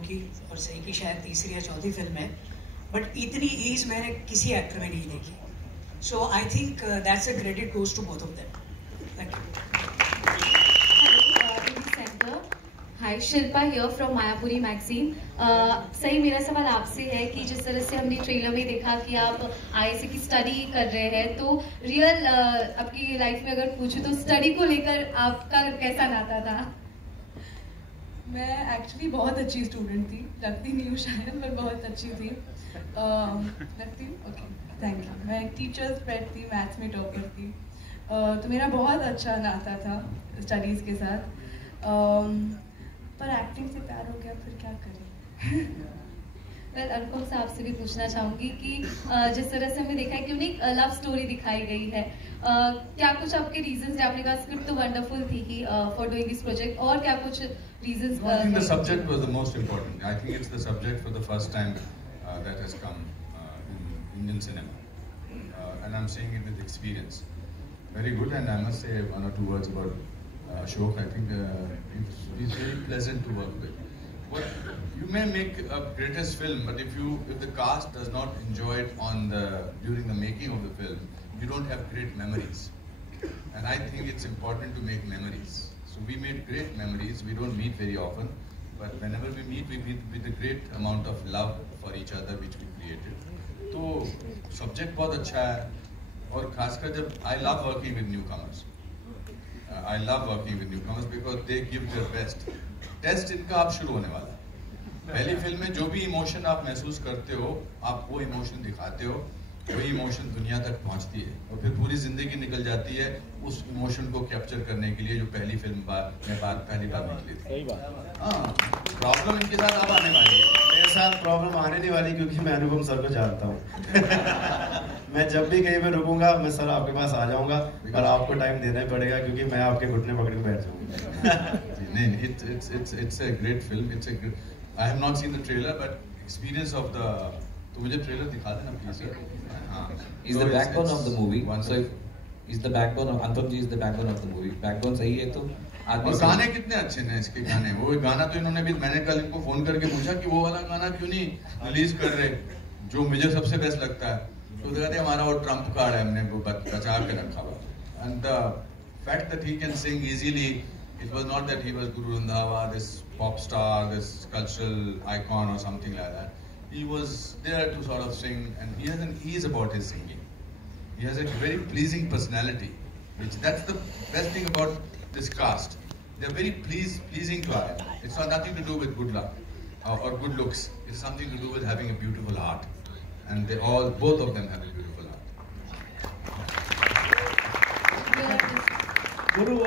की और सही की शायद तीसरी या चौथी फिल्म है, बट इतनी एज मैंने किसी एक्टर में नहीं देखी. So I think that's a credit goes to both of them. Thank you. Hi, Shilpa here from Mayapuri magazine. सही, मेरा सवाल आपसे है कि जिस तरह से हमने ट्रेलर में देखा कि आप आईएससी की स्टडी कर रहे हैं, तो रियल आपकी लाइफ में अगर पूछूं तो स्टडी को लेकर आपका कैसा नाता था? मैं एक्चुअली बहुत अच्छी स्टूडेंट थी, लगती नहीं हूँ शायद, पर बहुत अच्छी थी. लगती हूँ, ओके, थैंक यू. मैं एक टीचर्स पेट थी, मैथ्स में टॉपर थी. तो मेरा बहुत अच्छा नाता था स्टडीज़ के साथ. पर एक्टिंग से प्यार हो गया, फिर क्या करें. वेल, अनुपम साहब से भी पूछना चाहूँगी कि जिस तरह से हमने देखा है कि उन्हें लव स्टोरी दिखाई गई है, क्या कुछ आपके रीजंस है? आपने कहा स्क्रिप्ट तो वंडरफुल थी ही फॉर डूइंग दिस प्रोजेक्ट, और क्या कुछ reasons? I think the subject was the most important. I think it's the subject for the first time that has come in Indian cinema, and I'm saying it with experience. Very good, and I must say one or two words about Ashok. I think he's very pleasant to work with. You may make a greatest film, but if the cast does not enjoy it during the making of the film, you don't have great memories. And I think it's important to make memories. So we made great memories. We don't meet very often, but whenever we meet with a great amount of love for each other, which we created. तो subject बहुत अच्छा है, और खासकर जब I love working with newcomers. I love working with newcomers because they give their best. Test इनका अब शुरू होने वाला है. पहली फिल्म में जो भी इमोशन आप महसूस करते हो, आप वो इमोशन दिखाते हो, वही इमोशन दुनिया तक पहुंचती है, और फिर पूरी जिंदगी निकल जाती है उस इमोशन को कैप्चर करने के लिए जो पहली फिल्म में पहली बार निकली थी. सही बात. हाँ, प्रॉब्लम इनके साथ अब आने वाली है. मेरे साथ प्रॉब्लम आने नहीं वाली, क्योंकि मैं अनुपम सर को जानता हूँ. मैं जब भी कहीं पे रुकूंगा, मैं सर आपके पास आ जाऊंगा, पर आपको टाइम देना ही पड़ेगा, क्योंकि मैं आपके घुटने पकड़ के बैठ जाऊंगा. नहीं, it's a great film. I have not seen the trailer, but experience of the. तो मुझे ट्रेलर दिखा देना please sir. Is the backbone of the movie. So is the backbone of Anupam ji is the backbone of the movie. Backbone सही है तो और गाने कितने अच्छे हैं इसके गाने. वो गाना तो इन्होंने भी, मैंने कल इनको फोन करके पूछा कि वो वाला गाना क्यों नहीं रिलीज कर रहे जो मुझे सबसे बेस्ट लगता है. तो कहते हमारा वो ट्रम्प कार्ड है, हमने वो बचा के रखा हुआ. And the fact that he can sing easily, it was not that he was Guru Randhawa, this pop star, this cultural icon or something like that. He was there to sort of sing, and he has an ease about his singing. He has a very pleasing personality, that's the best thing about this cast. They are very pleasing to eye. It's got nothing to do with good luck or good looks. It's something to do with having a beautiful heart, and both of them have a beautiful heart. Yeah, Guru.